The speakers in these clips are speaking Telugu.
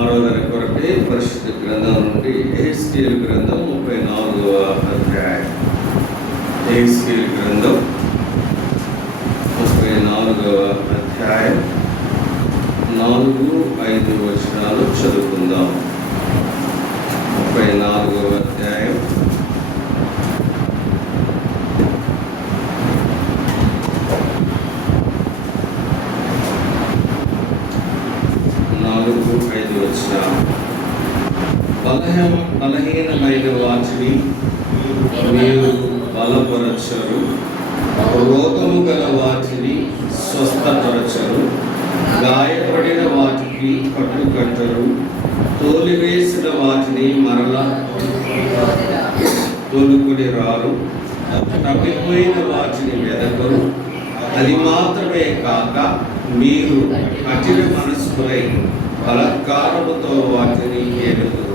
ఆరాధన కొరకే పరిశుద్ధ గ్రంథం నుండి యెహెజ్కేలు గ్రంథం 34వ అధ్యాయం. యెహెజ్కేలు గ్రంథం 34వ అధ్యాయం 4-5 వచనాలు చదువుకుందాం. 34వ అధ్యాయం 4-5 వచనాలు. బలహీనమైన వాటిని మీరు బలపరచరు, రోగము గల వాటిని స్వస్థపరచరు, గాయపడిన వాటికి కట్టుకట్టరు, తోలివేసిన వాటిని మరలా తోలుకొని రారు, తప్పిపోయిన వాటిని వెదకరు. అది మాత్రమే కాక మీరు కఠిన మనస్కులై బలత్కారముతో వాటిని ఏలుదురు.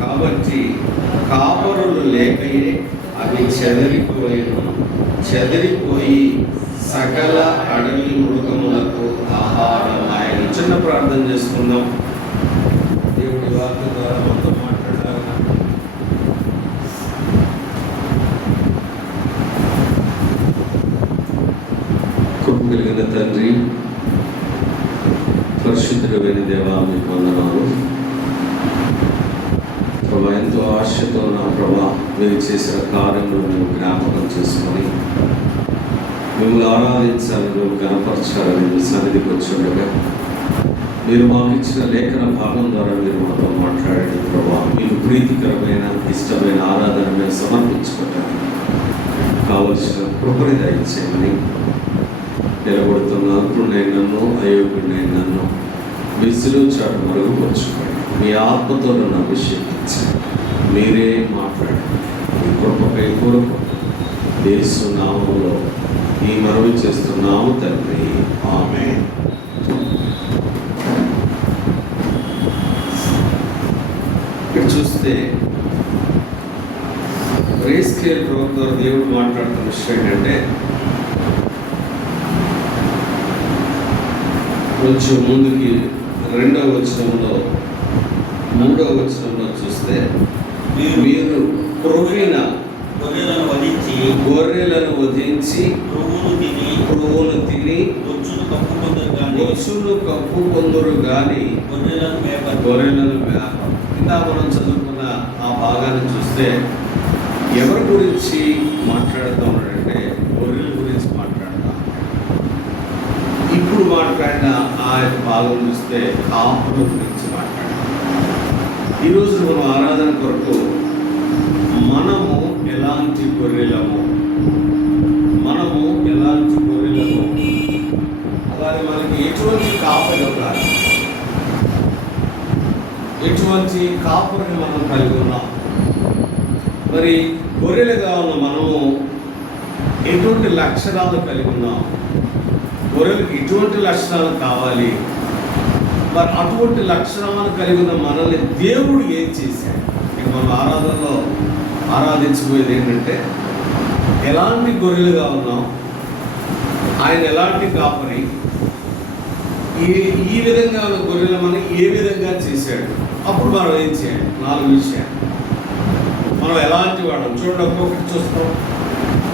కాబట్టి కాపరులు లేకయే అవి చెదిరిపోయి సకల అడవి మృగములకు ఆహారం. ఆయన చిన్న ప్రార్థన చేసుకుందాం. దేవుడి వార్త ద్వారా మనతో మాట్లాడాలి. కృప కలిగిన తండ్రి, పరిశుద్ధుడైన దేవా, మీకు వందనాలు. ప్రభా, ఎంతో ఆశతో నా ప్రభా మీరు చేసిన కార్యంలో మేము జ్ఞాపకం చేసుకొని మిమ్మల్ని ఆరాధించాలని, మేము కనపరచాలని మీ సన్నిధికి వచ్చుండగా మీరు మాకు ఇచ్చిన లేఖన భాగం ద్వారా మీరు మాతో మాట్లాడండి. ప్రభా, మీకు ప్రీతికరమైన ఇష్టమైన ఆరాధన మేము సమర్పించుకోవటానికి కావలసిన కృపని దయచేయమని, నిలబడుతున్న అల్పుడైన నన్ను, అయోగ్యుడైన నన్ను విసులు చాటు మరుగుపరుచుకోండి. మీ ఆత్మతో నన్ను అభిషేకించి మీరే మాట్లాడండి. మీ కృపపై కోరుకు యేసు నామములో ఈ మనవి చేస్తున్నాము తండ్రి, ఆమేన్. ఇక్కడ చూస్తే యెహెజ్కేలు ప్రవక్త ద్వారా దేవుడు మాట్లాడుతున్న విషయం ఏంటంటే, కొంచెం ముందుకి 2వ వచనంలో 3వ వచనంలో చూస్తే, మీరు క్రొవ్విన గొర్రెలను వధించి పురుగును తిని బొచ్చును కప్పుకొందురు గాని గొర్రెలను మేపరు. ఇందా మనం చదువుకున్న ఆ భాగాన్ని చూస్తే ఎవరి గురించి మాట్లాడుతూ ఉన్నాడంటే గొర్రెల గురించి మాట్లాడతాం. ఇప్పుడు మాట్లాడిన ఆ భాగం చూస్తే కాపుల గురించి మాట్లాడతాం. ఈరోజు మనం ఆరాధన కొరకు మనము ఎలాంటి గొర్రెలము, అలాగే మనకి ఎటువంటి కాపరి ఉండాలి, ఎటువంటి కాపురిని మనం కలిగి ఉన్నాం. మరి గొర్రెలుగా ఉన్న మనము ఎటువంటి లక్షణాలు కలిగి ఉన్నాం, గొర్రెలకు ఎటువంటి లక్షణాలు కావాలి, మరి అటువంటి లక్షణాలు కలిగి ఉన్న మనల్ని దేవుడు ఏం చేశాడు. ఇక మనం ఆరాధనలో ఆరాధించబోయేది ఏంటంటే, ఎలాంటి గొర్రెలుగా ఉన్నాం, ఆయన ఎలాంటి కాపరి, ఈ విధంగా ఉన్న గొర్రెలు మనం ఏ విధంగా చేశాడు, అప్పుడు మనం ఏం చేయాలి. 4 విషయాలు. మనం ఎలాంటి వాడు చూడండి. ఒక్కొక్కటి చూస్తాం.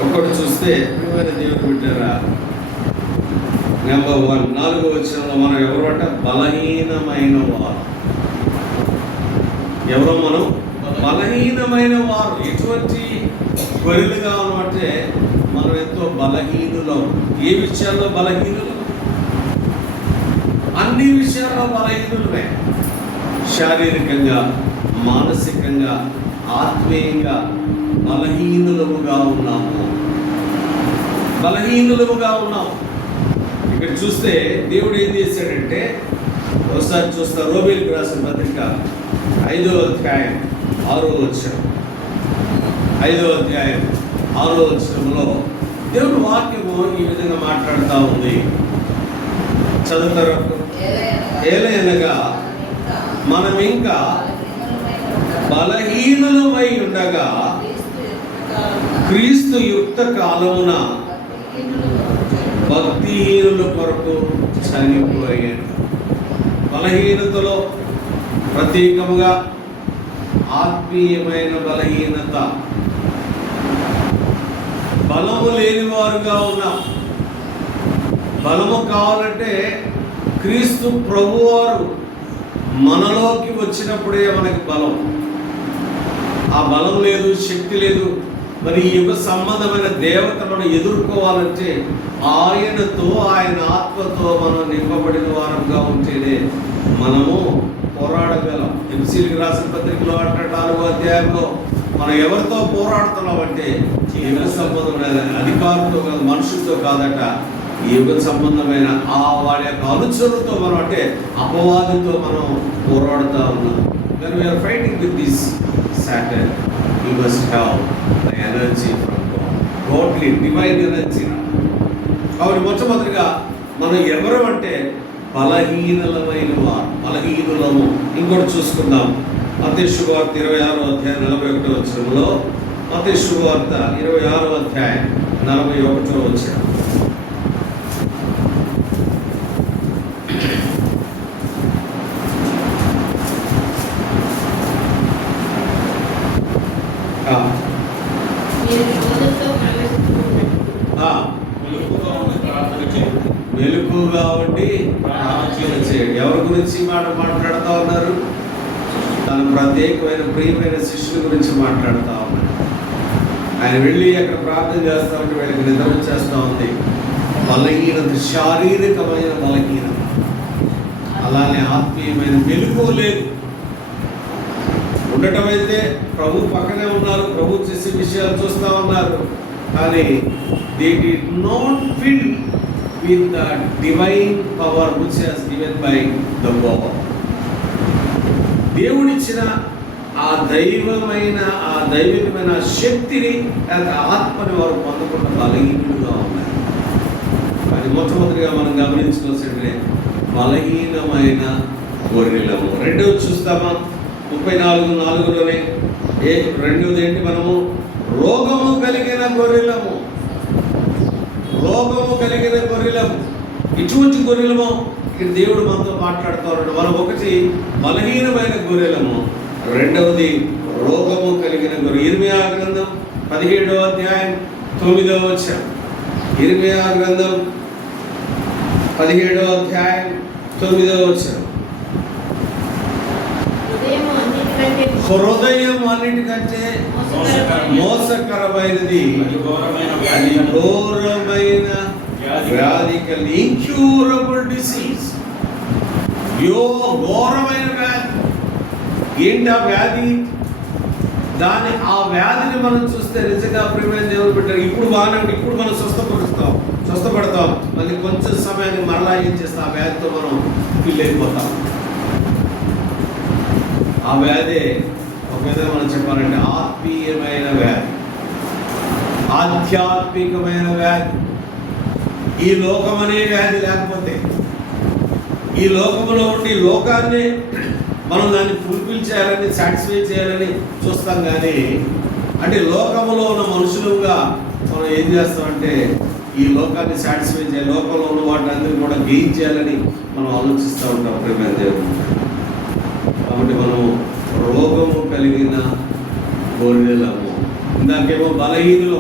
ఒక్కటి చూస్తే ప్రియమైన దేవుడు బిడ్డలారా, నెంబర్ 1 4వ వచనంలో మనం ఎవరు అంటే బలహీనమైన వారు. ఎవరో మనం బలహీనమైన వారు. ఎటువంటి గొర్రెలుగా ఉన్నట్టే మనం ఎంతో బలహీనులు. ఏ విషయాల్లో బలహీనులు? అన్ని విషయాల్లో బలహీనులమే. శారీరకంగా, మానసికంగా, ఆత్మీయంగా బలహీనులముగా ఉన్నాము. ఇక్కడ చూస్తే దేవుడు ఏం చేశాడంటే, ఒకసారి చూస్తా రోమీయులకు రాసిన పత్రిక 5వ అధ్యాయం 6వ వచనం. 5వ అధ్యాయం 6వ వచనంలో దేవుడు వాక్యము ఈ విధంగా మాట్లాడుతూ ఉంది. చదువుతారు. ఏలయనగా మనం ఇంకా బలహీనులమై ఉండగా క్రీస్తు యుక్త కాలమున భక్తిహీనుల కొరకు చనిపోయాను. బలహీనతలో ప్రత్యేకముగా ఆత్మీయమైన బలహీనత, బలము లేని వారుగా ఉన్నాం. బలము కావాలంటే క్రీస్తు ప్రభువారు మనలోకి వచ్చినప్పుడే మనకి బలం. ఆ బలం లేదు, శక్తి లేదు. మరి ఈ యుగ సంబంధమైన దేవతలను ఎదుర్కోవాలంటే ఆయనతో, ఆయన ఆత్మతో మనం నింపబడిన వారంగా ఉంటేనే మనము పోరాడగలం. ఎఫెసీయులకు రాసిన పత్రికలో 4వ అధ్యాయంలో మనం ఎవరితో పోరాడుతున్నామంటే ఈ యుగ సంబంధమైన అధికారులతో కాదు, మనుషులతో కాదట, ఈ యుగ సంబంధమైన వాడి యొక్క అనుచరులతో, మనం అంటే అపవాదితో మనం పోరాడుతూ ఉన్నాం. When we are fighting with this Satan, we must have the energy from God, godly divine energy. కాబట్టి మొట్టమొదటిగా మనం ఎవరు అంటే బలహీనమైన వారు, బలహీనులము. ఇంకోటి చూసుకుందాం. మత్తయి శుభవార్త 26వ అధ్యాయం 41వ వచనంలో, మత్తయి శుభవార్త 26వ అధ్యాయం 41వ వచనం. మెలకువగా ఉండి ప్రార్థన చేయండి. ఎవరి గురించి మాట్లాడుతూ ఉన్నారు? తన ప్రత్యేకమైన ప్రియమైన శిష్యుల గురించి మాట్లాడుతూ ఉన్నారు. ఆయన వెళ్ళి అక్కడ ప్రార్థన చేస్తూ ఉంటే వీళ్ళకి నిద్ర వచ్చేస్తూ ఉంది. బలహీనత, శారీరకమైన బలహీనత, అలానే ఆత్మీయమైన మెలకువ లేదు. ఉండటం అయితే ప్రభు పక్కనే ఉన్నారు, ప్రభు చేసే విషయాలు చూస్తూ ఉన్నారు. కానీ they did not fill with the divine power which has given by the God. దేవుడిచ్చిన ఆ దైవికమైన శక్తిని, ఆత్మని వారు పొందకుండా బలహీనులుగా ఉన్నారు. అది మొట్టమొదటిగా మనం గమనించుకోవాల్సిందే బలహీనమైన గొర్రెలము. రెండవది చూస్తామా 34:4లోనే. రెండవది ఏంటి? మనము రోగము కలిగిన గొర్రెలము. రోగము కలిగిన గొర్రెలము. ఇటువంటి గొర్రెలము ఇక్కడ దేవుడు మనతో మాట్లాడుతూ ఉన్నాడు. మనం ఒకటి బలహీనమైన గొర్రెలము, రెండవది రోగము కలిగిన గొర్రె. ఇర్మియా గ్రంథం 17వ అధ్యాయం 9వ వచనం. ఇర్మియా గ్రంథం 17వ అధ్యాయం 9వ వచనం. హృదయం అన్నిటికంటే మోసకరమైనది, అది ఘోరమైన వ్యాధి కలిగి, ఇంక్యూరబుల్ డిసీజ్. ఘోరమైన వ్యాధి. ఏంటి ఆ వ్యాధి? ఆ వ్యాధిని మనం చూస్తే నిజంగా ప్రియమైన దేవుడు పెట్టారు. ఇప్పుడు బాగానే ఉంటుంది, ఇప్పుడు మనం స్వస్థపడతాం. మళ్ళీ కొంచెం సమయాన్ని మరలా ఏం చేస్తాం, ఆ వ్యాధితో మనం ఫీల్ అయిపోతాం. ఆ వ్యాధి ఒక విధంగా మనం చెప్పాలంటే ఆత్మీయమైన వ్యాధి, ఆధ్యాత్మికమైన వ్యాధి. ఈ లోకం అనే వ్యాధి లేకపోతే, ఈ లోకంలో ఉండి లోకాన్ని మనం దాన్ని ఫుల్ఫిల్ చేయాలని, సాటిస్ఫై చేయాలని చూస్తాం. కానీ అంటే లోకంలో ఉన్న మనుషులుగా మనం ఏం చేస్తామంటే ఈ లోకాన్ని సాటిస్ఫై చేయాలి, లోకంలో ఉన్న వాటిని అందరినీ కూడా గెయిన్ చేయాలని మనం ఆలోచిస్తూ ఉంటాం. ప్రేమ దేవుడు. కాబట్టి మనము రోగము కలిగిన గొర్రెలము. ఇందాకేమో బలహీనులు.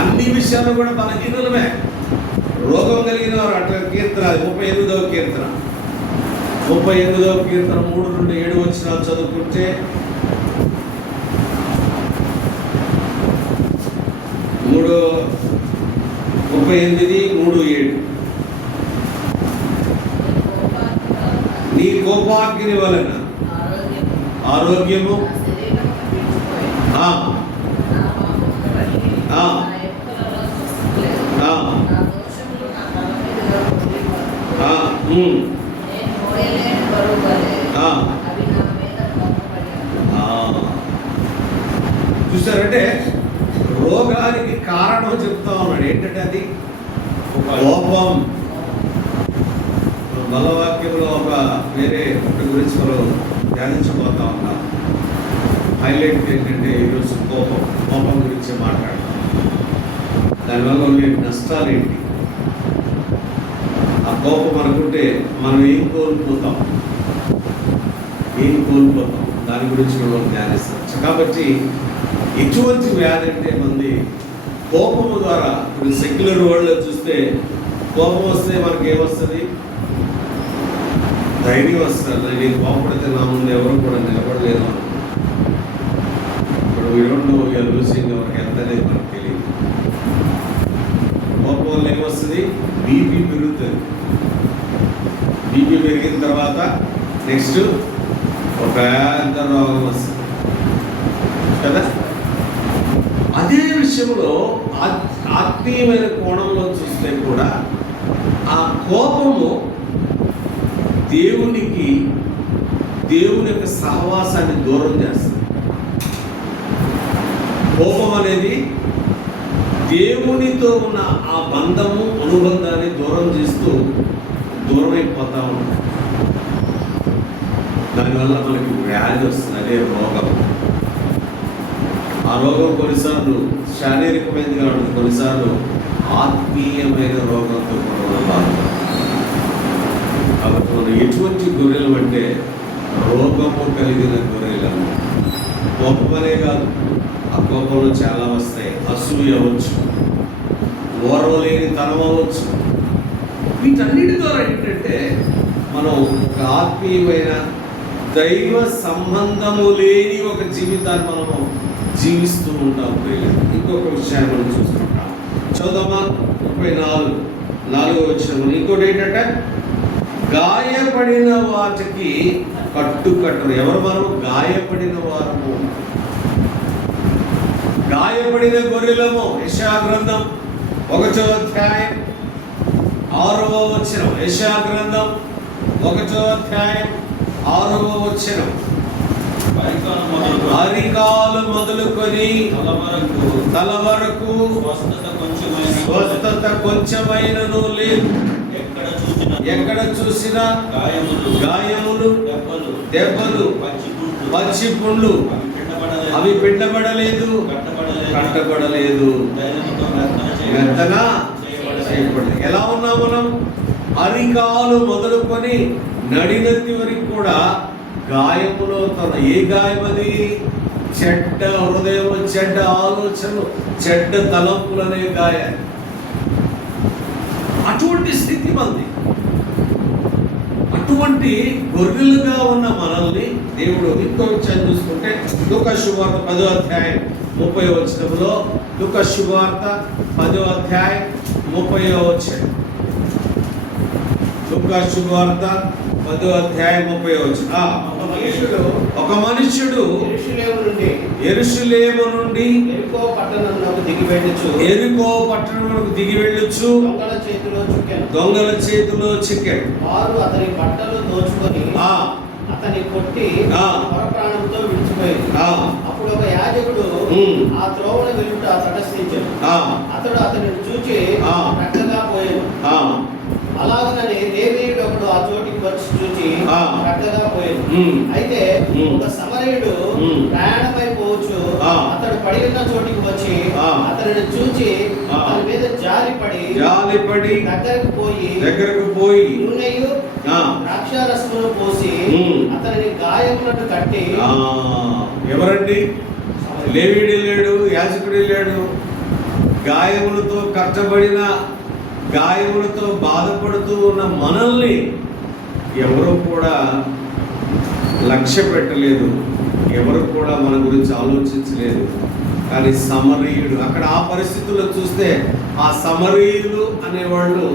అన్ని విషయాల్లో కూడా బలహీనులమే. రోగం కలిగిన వారు అట్లా. కీర్తన 38వ కీర్తన 3-7 వచనాలు చదువుకుంటే, 38:3-7 నీ కోపాగ్ని వలన ఆరోగ్యము చూసారంటే రోగానికి కారణం చెప్తా ఉన్నాడు. ఏంటంటే అది కోపం. బలవాక్యంలో ఒక వేరే ఒకటి గురించి మనం ధ్యానించబోతా ఉన్నాం. హైలైట్ ఏంటంటే ఈరోజు కోపం గురించి మాట్లాడతాం. దానివల్ల ఉండే నష్టాలు ఏంటి? ఆ కోపం అనుకుంటే మనం ఏం కోల్పోతాం? ఏం కోల్పోతాం, దాని గురించి కూడా ధ్యానిస్తాం. కాబట్టి ఎటువంటి వ్యాధి అంటే మంది కోపము ద్వారా, ఇప్పుడు సెక్యులర్ వరల్డ్లో చూస్తే కోపం వస్తే మనకి ఏమొస్తుంది? ధైర్యం వస్తుంది. నేను కోపడితే నా ముందు ఎవరు కూడా నిలబడలేదు. ఇప్పుడు లూసింగ్ ఎవరికి ఎంత అనేది మనకు తెలియదు. కోపం వల్ల ఏమొస్తుంది? బీపీ పెరుగుతుంది. బీపీ పెరిగిన తర్వాత నెక్స్ట్ ఒక పెద్ద రోగం వస్తుంది కదా. అదే విషయంలో ఆత్మీయమైన కోణంలో చూస్తే కూడా ఆ కోపము దేవుని యొక్క సహవాసాన్ని దూరం చేస్తుంది. కోపం అనేది దేవునితో ఉన్న ఆ బంధము, అనుబంధాన్ని దూరం చేస్తూ దూరమైపోతా ఉంటుంది. దానివల్ల మనకి వ్యాధి వస్తుంది. అదే రోగం. ఆ రోగం కొన్నిసార్లు శారీరకమైనదిగా ఉంటుంది, కొన్నిసార్లు ఆత్మీయమైన రోగంతో కూడా బాగుంటుంది. కాబట్టి మనం ఎటువంటి గొర్రెలు అంటే రోగము కలిగిన గొర్రెలు. కోపమనే కాదు, ఆ కోపంలో చాలా వస్తాయి. అసూయ అవ్వచ్చు, ఓర్వలేని తనం అవ్వచ్చు. వీటన్నిటి ద్వారా ఏంటంటే మనం ఒక ఆత్మీయమైన దైవ సంబంధము లేని ఒక జీవితాన్ని మనము జీవిస్తూ ఉంటాం. ఇంకొక విషయాన్ని మనం చూసుకుంటాం. చదువుదామా 34వ వచనం. ఇంకోటి ఏంటంటే గాయపడిన వాటికి కట్టుకట్టరు. ఎవరు మనం? గాయపడిన వారము, గాయపడిన గొర్రెలము. యెషయా గ్రంథం 1వ అధ్యాయం 6వ వచనం. యెషయా గ్రంథం 1వ అధ్యాయం 6వ వచనం. అరికాలు మొదలుకొని తల వరకు స్వస్థత కొంచెమైనను లేదు. ఎక్కడ చూసినా గాయములు, దెబ్బలు, పచ్చి పుండ్లు, అవి పిండబడలేదు, కట్టబడలేదు, వెంటన చేయబడలేదు. ఎలా ఉన్నాం మనం? అరికాలు మొదలుకొని నడినెత్తి వరకు కూడా గాయములో ఏ గాయం అది? చెడ్డ హృదయం, చెడ్డ ఆలోచనలు, చెడ్డ తలంపులనే గాయాలు. అటువంటి స్థితి మంది. అటువంటి గొర్రెలుగా ఉన్న మనల్ని దేవుడు ఇంకో విషయాన్ని చూసుకుంటే లూకా శుభవార్త 10వ అధ్యాయం 30వ వచనంలో, లూకా శుభవార్త 10వ అధ్యాయం 30వ వచనం. లూకా శుభవార్త 10వ అధ్యాయం 30వ వచనం. ఒక మనుష్యుడు యెరూషలేము నుండి యెరికో పట్టణమునకు దిగి వెళ్ళుచు దొంగల చేతిలో చిక్కాడు. వారు అతని బట్టలు దోచుకొని అతని కొట్టి ప్రాణంతో విడిచిపోయింది. అప్పుడు ఒక యాజకుడు ఆ త్రోవన వెలుట తటస్థించాడు. అతడు అతనిని చూచి రక్తగా పోయాను. అలాగనని లేవీయుడు ఒకడు ఆ చోటికి వచ్చి చూచి రక్తగా పోయాను. అయితే ఒక సమరయుడు ప్రయాణమైపోవచ్చు అతడు పడి ఉన్న చోటికి వచ్చి అతనిని చూచి అతని మీద జాలిపడి దగ్గరకు పోయి నూనెయు ద్రాక్షారసమును పోసి అతనిని గాయములను కట్టి. ఎవరండి? లేవీయుడు లేడు, యాజకుడు లేడు. గాయములతో కట్టబడిన, గాయములతో బాధపడుతూ ఉన్న మనల్ని ఎవరు కూడా లక్ష్య పెట్టలేదు, ఎవరు కూడా మన గురించి ఆలోచించలేదు. కానీ సమరయుడు, అక్కడ ఆ పరిస్థితుల్లో చూస్తే ఆ సమరయులు అనేవాళ్ళు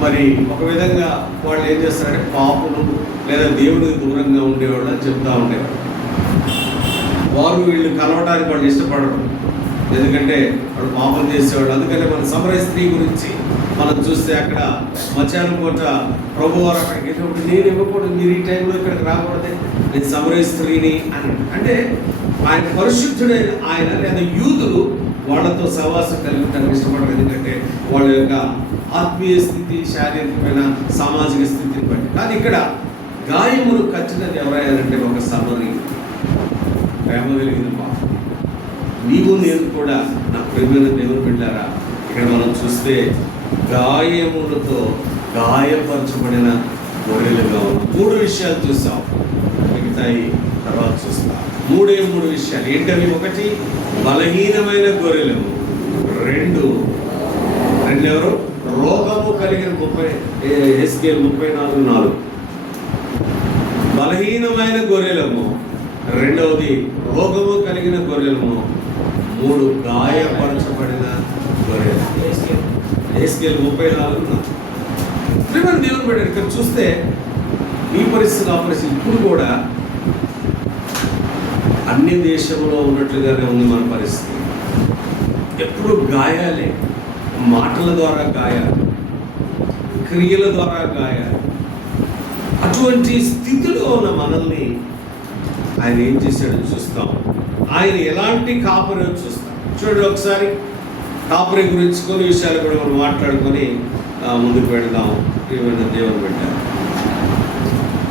మరి ఒక విధంగా వాళ్ళు ఏం చేస్తారంటే పాపులు లేదా దేవుడికి దూరంగా ఉండేవాళ్ళు అని చెప్తా ఉండేవాళ్ళు. వారు వీళ్ళు కలవడానికి వాళ్ళు ఇష్టపడరు, ఎందుకంటే వాడు పాపం చేసేవాళ్ళు. అందుకనే మన సమరయ స్త్రీ గురించి మనం చూస్తే అక్కడ మధ్యాహ్నం పూట ప్రభువారు అక్కడికి వెళ్ళినప్పుడు నేను ఇవ్వకూడదు, మీరు ఈ టైంలో ఇక్కడికి రాకూడదే, నేను సమరయ స్త్రీని అని. అంటే ఆయన పరిశుద్ధుడైన ఆయన లేదా యూదులు వాళ్ళతో సహవాసం కలిగటానికి ఇష్టపడరు, ఎందుకంటే వాళ్ళ యొక్క ఆత్మీయ స్థితి, శారీరకమైన సామాజిక స్థితిని బట్టి. కానీ ఇక్కడ గాయములు ఖచ్చితంగా ఎవరైనారంటే ఒక సమరీ, ప్రేమ కలిగిన పాపం. నీవు నేను కూడా నా ప్రేమైన దేవుని బిడ్డారా, ఇక్కడ మనం చూస్తే గాయములతో గాయపరచబడిన గొర్రెలుగా ఉన్న 3 విషయాలు చూసాం. మీకు వెళ్తాయి తర్వాత చూస్తా. మూడు విషయాలు ఏంటవి? ఒకటి బలహీనమైన గొర్రెలము, రెండు ఎవరు? రోగము కలిగిన ఎస్కేల్ 34:4 బలహీనమైన గొర్రెలము, రెండవది రోగము కలిగిన గొర్రెలము, మూడు గాయపరచబడిన గొర్రెలు. ఎస్కేల్ 34:4. దేవుని బిడ్డ ఇక్కడ చూస్తే ఈ పరిస్థితి ఆ పరిస్థితి ఇప్పుడు కూడా అన్ని దేశంలో ఉన్నట్లుగానే ఉంది మన పరిస్థితి. ఎప్పుడు గాయాలే, మాటల ద్వారా గాయాలు, క్రియల ద్వారా గాయాలు. అటువంటి స్థితిలో ఉన్న మనల్ని ఆయన ఏం చేశాడో చూస్తాం. ఆయన ఎలాంటి కాపరి చూస్తాం. చూడండి ఒకసారి కాపరి గురించి కొన్ని విషయాలు కూడా మనం మాట్లాడుకొని ముందుకు పెడదాం. ప్రియమైన దేవుని బిడ్డ,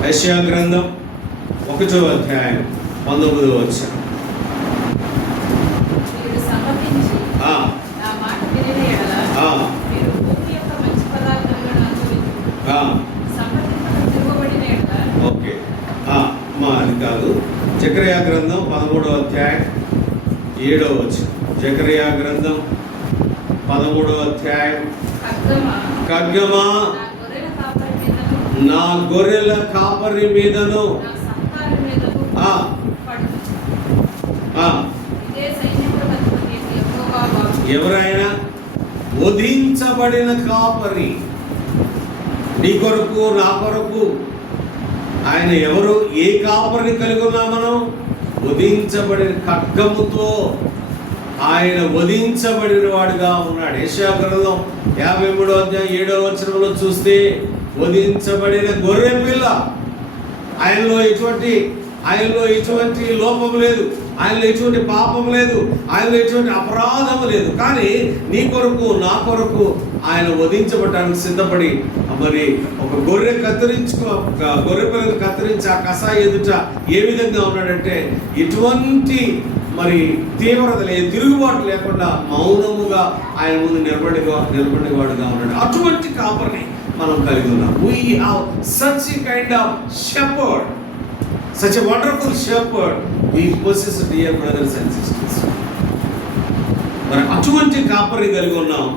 యెషయా గ్రంథం 1వ అధ్యాయం 19వ వచనం. ఓకే, అది కాదు. జకర్యా గ్రంథం 13వ అధ్యాయం 7వ వచనం. జకర్యా గ్రంథం 13వ అధ్యాయం. ఖడ్గమా నా గొర్రెల కాపరి మీదను ఎవరైనా వధించబడిన కాపరి, నీ కొరకు నా కొరకు ఆయన ఎవరు? ఏ కాపరిని కలిగి ఉన్నా మనం? వధించబడిన ఖడ్గముతో ఆయన వధించబడిన వాడుగా ఉన్నాడు. యెషయా గ్రంథం 53వ అధ్యాయం 7వ వచనంలో చూస్తే వధించబడిన గొర్రె పిల్ల. ఆయనలో ఎటువంటి లోపం లేదు, ఆయనలో ఎటువంటి పాపం లేదు, ఆయనలో ఎటువంటి అపరాధం లేదు. కానీ నీ కొరకు నా కొరకు ఆయన వధించబడటానికి సిద్ధపడి మరి ఒక గొర్రె పిల్లని కత్తిరించి ఆ కసాయి ఎదుట ఏ విధంగా ఉన్నాడంటే ఎటువంటి మరి తీవ్రత లేదు, తిరుగుబాటు లేకుండా మౌనముగా ఆయన ముందు నిలబడేవాడుగా ఉన్నాడు. అటువంటి కాపరిని మనం కలిగి ఉన్నాం. We have such a kind of shepherd, such a wonderful shepherd we possess, dear brothers and sisters. మరి అటువంటి కాపరి కలిగి ఉన్నాం.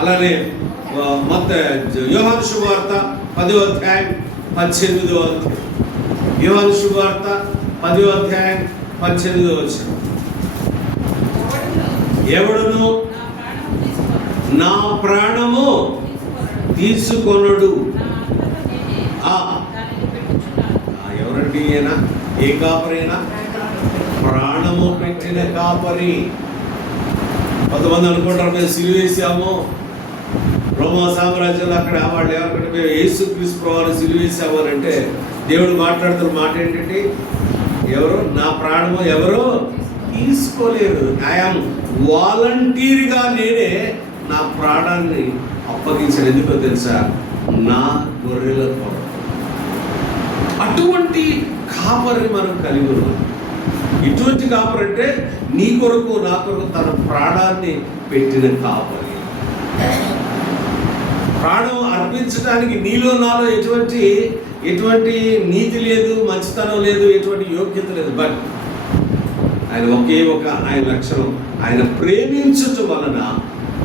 అలానే యోహాను శుభవార్త 10వ అధ్యాయం 18వ వచనం. యోహాను శుభవార్త 10వ అధ్యాయం 18వ వచనం. ఎవడును నా ప్రాణము తీసుకొనడు. ఎవరండి ఈయన? ఏ కాపరైనా? ప్రాణము పెట్టిన కాపరి. కొంతమంది అనుకుంటారు మేము సిలువేసాము, రోమా సామ్రాజ్యంలో అక్కడ వాళ్ళు ఏమనుకుంటే మేము యేసుక్రీస్తు ప్రభువుని సిలువేసాము అని అంటే దేవుడు మాట్లాడుతున్న మాట ఏంటంటే ఎవరు? నా ప్రాణము ఎవరు తీసుకోలేరు. ఐఎమ్ వాలంటీర్గా నేనే నా ప్రాణాన్ని అప్పగించాను. ఎందుకో తెలుసా? నా గొర్రెల కొరకు. అటువంటి కాపరిని మనం కలిగి ఉన్నాం. ఇటువంటి కాపరి అంటే నీ కొరకు నా కొరకు తన ప్రాణాన్ని పెట్టిన కాపరి. ప్రాణం అర్పించడానికి నీలో నాలో ఎటువంటి నీతి లేదు, మంచితనం లేదు, ఎటువంటి యోగ్యత లేదు. బట్ ఆయన ఒకే ఒక ఆయన లక్షణం, ఆయన ప్రేమించటం వలన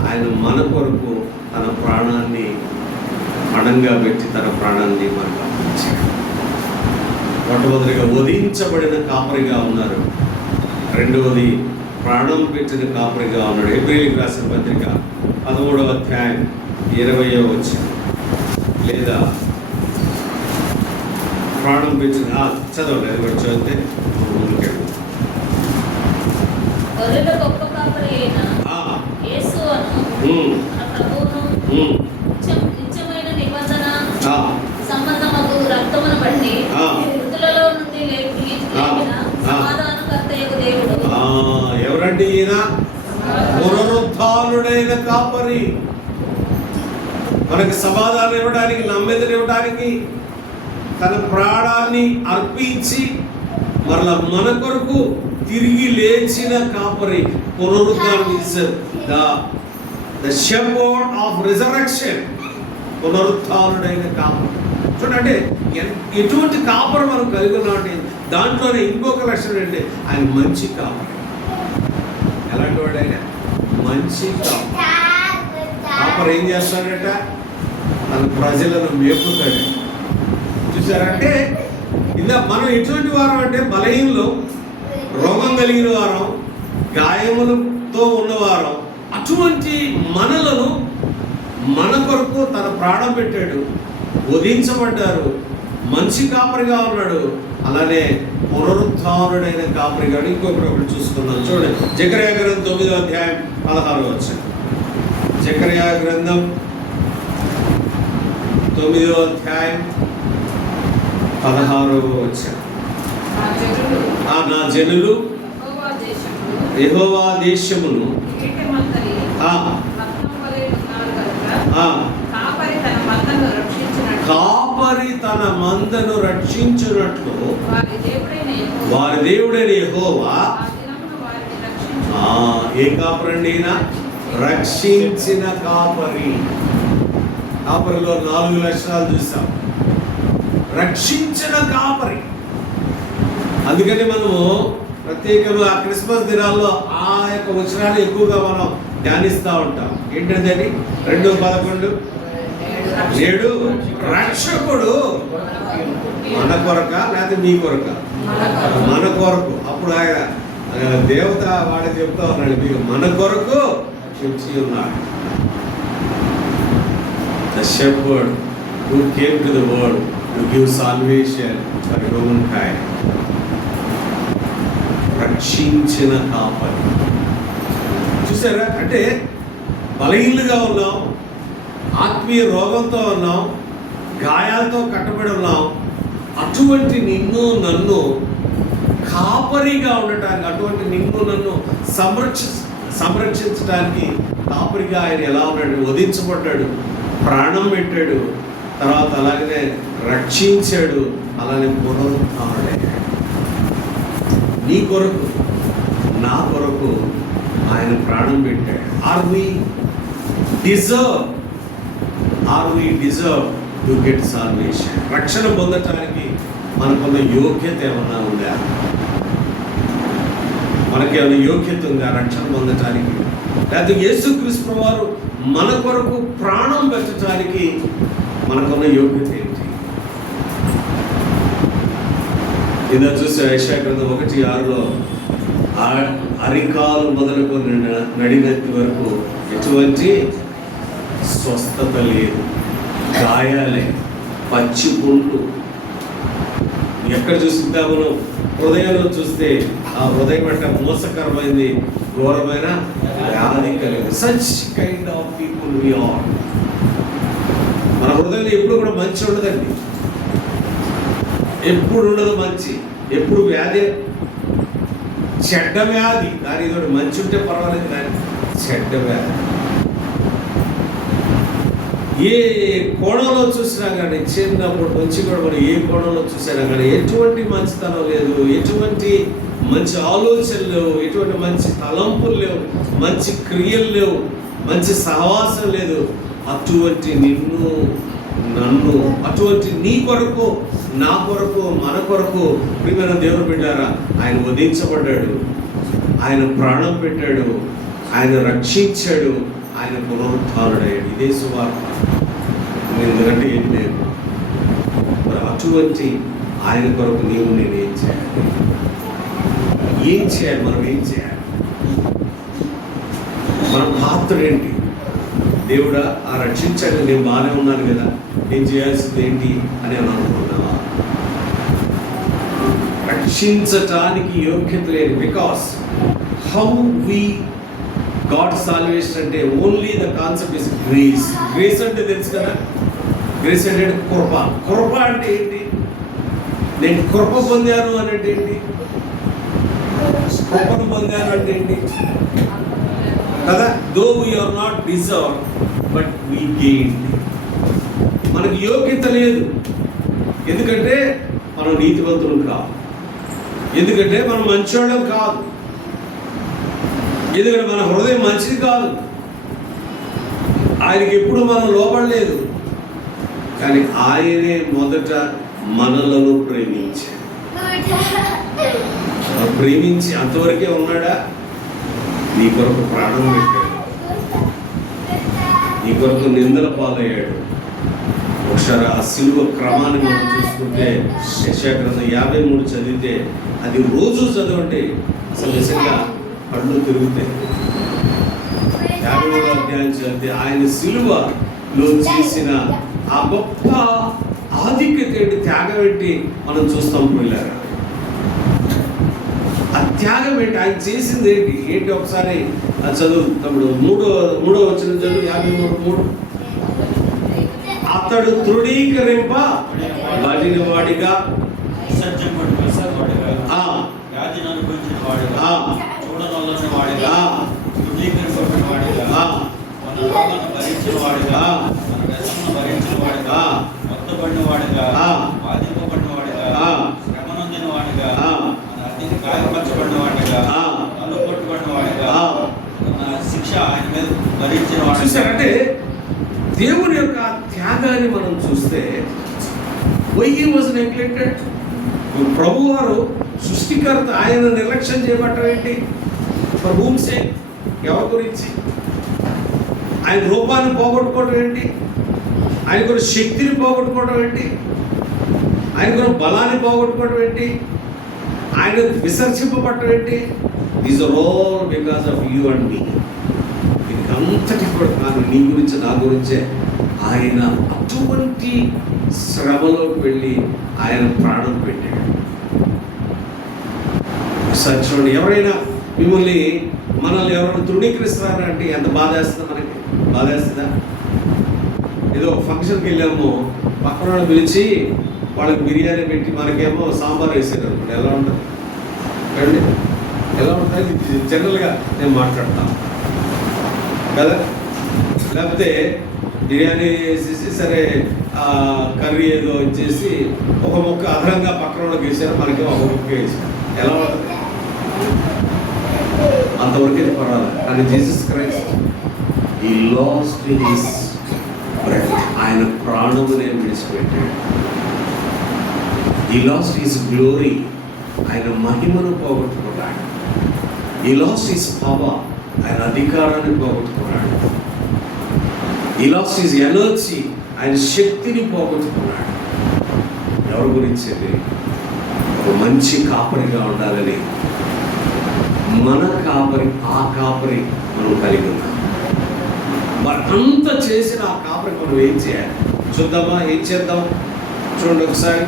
ఆయన మన కొరకు తన ప్రాణాన్ని పణంగా పెట్టి తన ప్రాణాన్ని మనకు అర్పించాడు. మొట్టమొదటిగా వధించబడిన కాపరిగా ఉన్నారు, రెండవది ప్రాణం పెట్టిన కాపరిగా ఉన్నాడు. హెబ్రీయులకు రాసిన పత్రిక 13వ అధ్యాయం 20వ వచనం. లేదా ప్రాణం పెట్టిన చదవండి, అది కూడా చదివితే ముందుకెళ్ళి. గొర్రెల గొప్ప కాపరి అయిన యేసును మన ప్రభువును నిత్యమైన నిబంధన సంబంధమగు రక్తమును బట్టి మృతులలో నుండి లేపిన సమాధానకర్తయగు దేవుడు. ఎవరండి ఈయన? పునరుద్ధానుడైన కాపరి. మనకి సమాధానం ఇవ్వడానికి, నమ్మెదలు ఇవ్వడానికి తన ప్రాణాన్ని అర్పించి మరలా మన కొరకు తిరిగి లేచిన కాపరి. పునరుద్ధానం is the shepherd of resurrection. పునరుద్ధానుడైన కాపరి. చూడండి ఎటువంటి కాపరి మనం కలిగి ఉన్నామంటే దాంట్లోనే ఇంకొక లక్షణం ఏంటి, ఆయన మంచి కాపరి. ఎలాంటి వాడు ఆయన? మంచి కాపరి. కాపరి ఏం చేస్తాడట? తన ప్రజలను మేపుతాడు. చూసారంటే మనం ఎటువంటి వారం అంటే బలహీనలు, రోగం కలిగిన వారం, గాయములతో ఉన్నవారం. అటువంటి మనలను మన కొరకు తన ప్రాణం పెట్టాడు, వధించబడ్డారు, మంచి కాపరిగా ఉన్నాడు. అలానే పునరుత్థానుడైన కాపరిగా ఇంకొకటి చూసుకున్నాం. చూడండి జకర్యా గ్రంథం 9వ అధ్యాయం 16వ వచనం. జకర్యా గ్రంథం 9వ అధ్యాయం 16వ వచనం. నా జనులు యెహోవా దేశమును కాపరి తన మందను రక్షించున్నట్లు వారి దేవుడైన యెహోవా. ఏ కాపరండి? రక్షించిన కాపరి. కాపరిలో 4 లక్షణాలు చూస్తాం. రక్షించిన కాపరి. అందుకని మనము ప్రత్యేకంగా క్రిస్మస్ దినాల్లో ఆ యొక్క వచనాన్ని ఎక్కువగా మనం ధ్యానిస్తూ ఉంటాం. ఏంటంటే 2:11 నేడు రక్షకుడు మన కొరక లేకపోతే మీ కొరక? మన కొరకు. అప్పుడు ఆయన దేవత వాడికి చెప్తా ఉన్నాడు, మీకు మన కొరకు చెప్చి ఉన్నాడు. The shepherd who came to the world to give salvation for humankind. రక్షించిన కాపరి. చూసారా? అంటే బలహీనులుగా ఉన్నాం, ఆత్మీయ రోగంతో ఉన్నాం, గాయాలతో కట్టబడి ఉన్నాం. అటువంటి నిన్ను నన్ను కాపరిగా ఉండటానికి, అటువంటి నిన్ను నన్ను సంరక్షించడానికి కాపరిగా ఆయన ఎలా ఉన్నాడు? వధించబడ్డాడు, ప్రాణం పెట్టాడు, తర్వాత అలాగనే రక్షించాడు, అలానే పునరుత్థానుడయ్యాడు. నీ కొరకు నా కొరకు ఆయన ప్రాణం పెట్టాడు. Are we deserve to get salvation? రక్షణ పొందటానికి మనకున్న యోగ్యత ఏమన్నా ఉందా? మనకేమైనా యోగ్యత ఉందా రక్షణ పొందటానికి? లేకపోతే యేసుక్రీస్తు వారు మన కొరకు ప్రాణం పెట్టడానికి మనకున్న యోగ్యత ఏంటి? ఇలా చూసే యెషయా గ్రంథం 1:6లో అరికాలు మొదలుకొని నడినెత్తి వరకు ఎటువంటి స్వస్థత లేదు, గాయాలే, పచ్చి పుండ్లు. ఎక్కడ చూస్తుందా మనం? హృదయంలో చూస్తే ఆ హృదయం అంటే మోసకరమైంది, ఘోరమైన వ్యాధి కలిగింది. Such kind of people we are. మన హృదయంలో ఎప్పుడు కూడా మంచి ఉండదండి, ఎప్పుడు ఉండదు మంచి. ఎప్పుడు వ్యాధి, చెడ్డ వ్యాధి. కానీ ఇదొకటి మంచి ఉంటే పర్వాలేదు, కానీ చెడ్డ వ్యాధి. ఏ కోణంలో చూసినా కానీ, చిన్నప్పటి నుంచి కూడా మనం ఏ కోణంలో చూసినా కానీ ఎటువంటి మంచితనం లేదు, ఎటువంటి మంచి ఆలోచనలు లేవు, ఎటువంటి మంచి తలంపులు లేవు, మంచి క్రియలు లేవు, మంచి సహవాసం లేదు. అటువంటి నిన్ను నన్ను, అటువంటి నీ కొరకు నా కొరకు మన కొరకు ప్రియమైన దేవుని బిడ్డారా, ఆయన వధించబడ్డాడు, ఆయన ప్రాణం పెట్టాడు, ఆయన రక్షించాడు, ఆయన పునరుత్థానుడయ్యాడు. ఇదే సువార్త. ఎందుకంటే ఏం లేదు. మరి అటువంటి ఆయన కొరకు నీవు నేను ఏం చేయాలి? ఏం చేయాలి? మనం ఏం చేయాలి? మన పాత్ర ఏంటి? దేవుడా ఆ రక్షించాడు, నేను బాగానే ఉన్నాను కదా, నేను చేయాల్సింది ఏంటి అని అనుకున్నావా? రక్షించటానికి యోగ్యత లేదు. Because how we God salvation అంటే only the concept is grace. Grace అంటే తెలుసు కదా, గ్రేస్ అంటే కృప. కృప అంటే ఏంటి? నేను కృప పొందాను అని అంటే ఏంటి? కృపను పొందాను అంటే ఏంటి కదా? Though we are not deserve but we gained. మనకు యోగ్యత లేదు, ఎందుకంటే మనం నీతివంతులు కాదు, ఎందుకంటే మనం మంచోళ్ళం కాదు, ఎందుకంటే మన హృదయం మంచిది కాదు, ఆయనకి ఎప్పుడు మనం లోపడలేదు. కానీ ఆయనే మొదట మనలను ప్రేమించాడు. ప్రేమించి అంతవరకే ఉన్నాడా? నీ కొరకు ప్రాణం పెట్టాడు, నీ కొరకు నిందల పాలయ్యాడు. ఒకసారి ఆ సిలువ క్రమాన్ని మనం చూసుకుంటే యెషయా గ్రంథం 53 చదివితే, అది రోజు చదవండి, అసలు నిజంగా కళ్ళు తిరుగుతాయి. 53వ అధ్యాయం చదివితే ఆయన సిలువలో చేసిన ఆ గొప్ప ఆధిక్యత ఏంటి, త్యాగం ఏంటి మనం చూస్తాం పిల్లలు. ఆ త్యాగం ఏంటి, ఆయన చేసింది ఏంటి ఒకసారి చదువు తమ్ముడు. మూడో వచ్చిన చదువు 53:3. అతడు తృణీకరింపబడిన వాడిగా, వ్యాధిని అనుభవించిన వాడిగా, చూడనల్లని వాడిగా, తృణీకరింపబడిన వాడిగా, మన రోగాలను భరించిన వాడిగా, మన వ్యసనను భరించిన వాడిగా, మొత్తబడిన వాడిగా, బాధింపబడిన వాడిగా, శ్రమ నొందిన వాడిగా, మన అతికి గాయపరచబడిన వాడిగా, నలుపట్టుబడిన వాడిగా, మన శిక్ష ఆయన మీద భరించిన వాడిగా. అంటే దేవుని యొక్క త్యాగాన్ని మనం చూస్తే, వై హి వాజ్ నెగ్లెక్టెడ్. ప్రభు వారు సృష్టికర్త, ఆయన నిర్లక్ష్యం చేయబట్టడం ఏంటి? ఫర్ హూమ్ సేక్, ఎవరి గురించి? ఆయన రూపాన్ని పోగొట్టుకోవడం ఏంటి? ఆయన కూడా శక్తిని పోగొట్టుకోవడం ఏంటి? ఆయన కూడా బలాన్ని పోగొట్టుకోవడం ఏంటి? ఆయన విసర్జింపబట్టడం ఏంటి? These are all because of you and me. దీనికి అంతటి కూడా కాదు, నీ గురించి నా గురించే ఆయన అటువంటి శ్రమలోకి వెళ్ళి ఆయన ప్రాణం పెట్టాడు. ఒకసారి చూడండి, ఎవరైనా మనల్ని ఎవరైనా తృణీకరిస్తారా అంటే ఎంత బాధ వేస్తుందా? మనకి బాధ వేస్తుందా? ఏదో ఒక ఫంక్షన్కి వెళ్ళాము, పక్కన వాళ్ళు పిలిచి వాళ్ళకి బిర్యానీ పెట్టి మనకేమో సాంబార్ వేసారు అనుకోండి, ఎలా ఉంటుంది? రండి, ఎలా ఉంటుంది? జనరల్గా నేను మాట్లాడతాను కదా. లేకపోతే బిర్యానీ వేసేసి సరే కర్రీ ఏదో ఇచ్చేసి ఒక ముక్క అదనంగా పక్కన వాళ్ళకి వేసారు, మనకి ఒక ముక్క వేసారు, ఎలా ఉంటుంది? అంతవరకు ఇది పర్వాలేదు. కానీ జీసస్ క్రైస్ట్ ఈ లాస్ట్ హిస్ బ్రెత్, ఆయన ప్రాణమునే విడిచిపెట్టాడు. ఈ లాస్ట్ హిస్ గ్లోరీ, ఆయన మహిమను పోగొట్టుకున్నాడు. ఈ లాస్ట్ హిస్ పవర్, ఆయన అధికారాన్ని పోగొట్టుకున్నాడు. ఈ లాస్ట్ హిస్ ఎనర్జీ, ఆయన శక్తిని పోగొట్టుకున్నాడు. ఎవరి గురించి? ఒక మంచి కాపరిగా ఉండాలని, మన కాపరి, ఆ కాపరి మనం కలిగి ఉన్నాం. మరి అంత చేసిన ఆ కాపరి మనం ఏం చేయాలి చూద్దామా? ఏం చేద్దాం చూడండి ఒకసారి.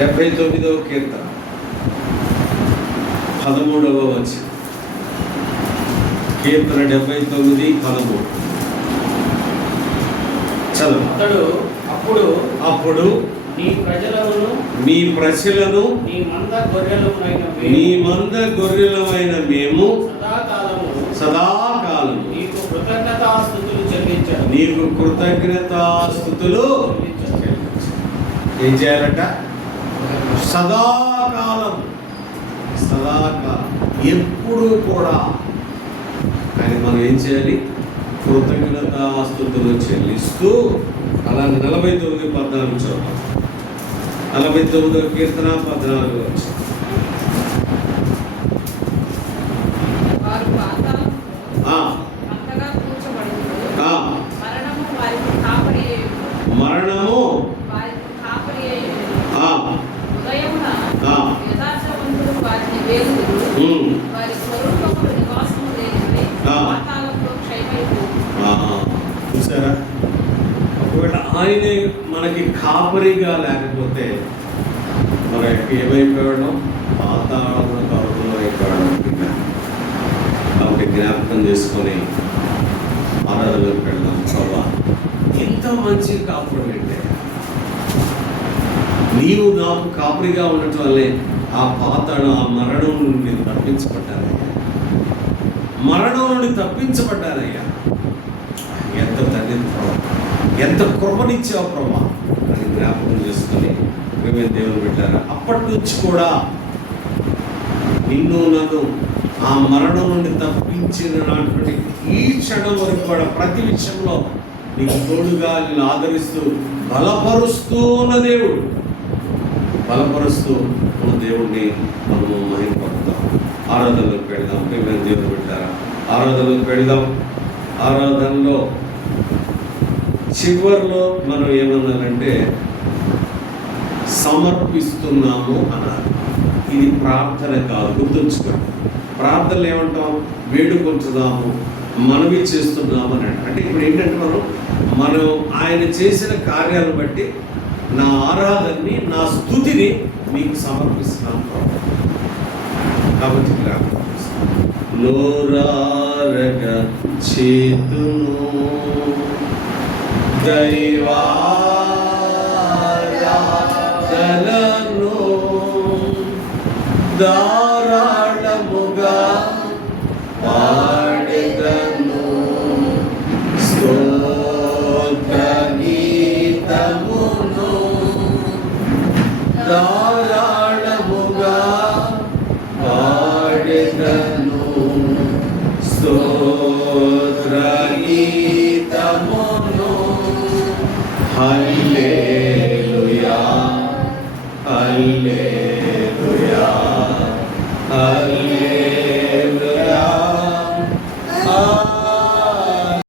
79వ కీర్తన 13వ వచనం. కీర్తన 79:13 చదువు. అప్పుడు నీ ప్రజలను నీ మంద గొర్రెలమైన మేము సదాకాలము నీకు కృతజ్ఞతాస్తుతులు ఏం చేయాలంట? సదాకాలం ఎప్పుడు కూడా ఆయన మనం ఏం చేయాలి? కృతజ్ఞతాస్తుతులు చెల్లిస్తూ. అలా 49:14 చదువు. 49వ కీర్తన 14 వచ్చి. మరణము చూసారా? ఒకవేళ ఆయనే మనకి కాపరిగా లేకపోతే మరి ఏమైపోయాడు? పాతాళంలో కరువులో అయిపోయాడు. కాబట్టి జ్ఞాపకం చేసుకొని ఆరాధనలోకి వెళ్దాం. ప్రభా, ఎంత మంచి కాపురం ఏంటే, నీవు నాకు కాపురిగా ఉండటం వల్లే ఆ పాతాళం, ఆ మరణం నుండి తప్పించబడ్డానయ్యా. ఎంత తండ్రి ప్రభా, ఎంత కృపనిచ్చావు ప్రభా అని జ్ఞాపకం చేసుకొని మేము దేవుని పెట్టారా. అప్పటి నుంచి కూడా నిన్ను నన్ను ఆ మరణం నుండి తప్పించినటువంటి ఈ క్షణం వరకు కూడా ప్రతి విషయంలో నీకు తోడుగా నిన్ను ఆదరిస్తూ బలపరుస్తూ ఉన్న దేవుడు. బలపరుస్తూ ఉన్న దేవుడిని మనము మహిమపడతాం. ఆరాధనలోకి వెళ్దాం. ప్రియమైన దేవుడు పెట్టారా, ఆరాధనలోకి వెళ్దాం. ఆరాధనలో చివరిలో మనం ఏమన్నానంటే సమర్పిస్తున్నాము అన్నారు. ఇది ప్రార్థన కాదు, గుర్తుంచుకోండి. ప్రార్థనలు ఏమంటాం? వేడుకుంటున్నాము, మనవి చేస్తున్నాము అని అంటారు. అంటే ఇప్పుడు ఏంటంటే మనం ఆయన చేసిన కార్యాలను బట్టి నా ఆరాధనని, నా స్తుతిని మీకు సమర్పిస్తున్నాం కాబట్టి నోరారగ చేతును దైవారాధనను ధారాళముగా పాడెదను, స్తోత్ర గీతమును ధారాళముగా పాడెదను, స్తోత్ర గీతమును. హల్లెలూయా హల్లెలూయా.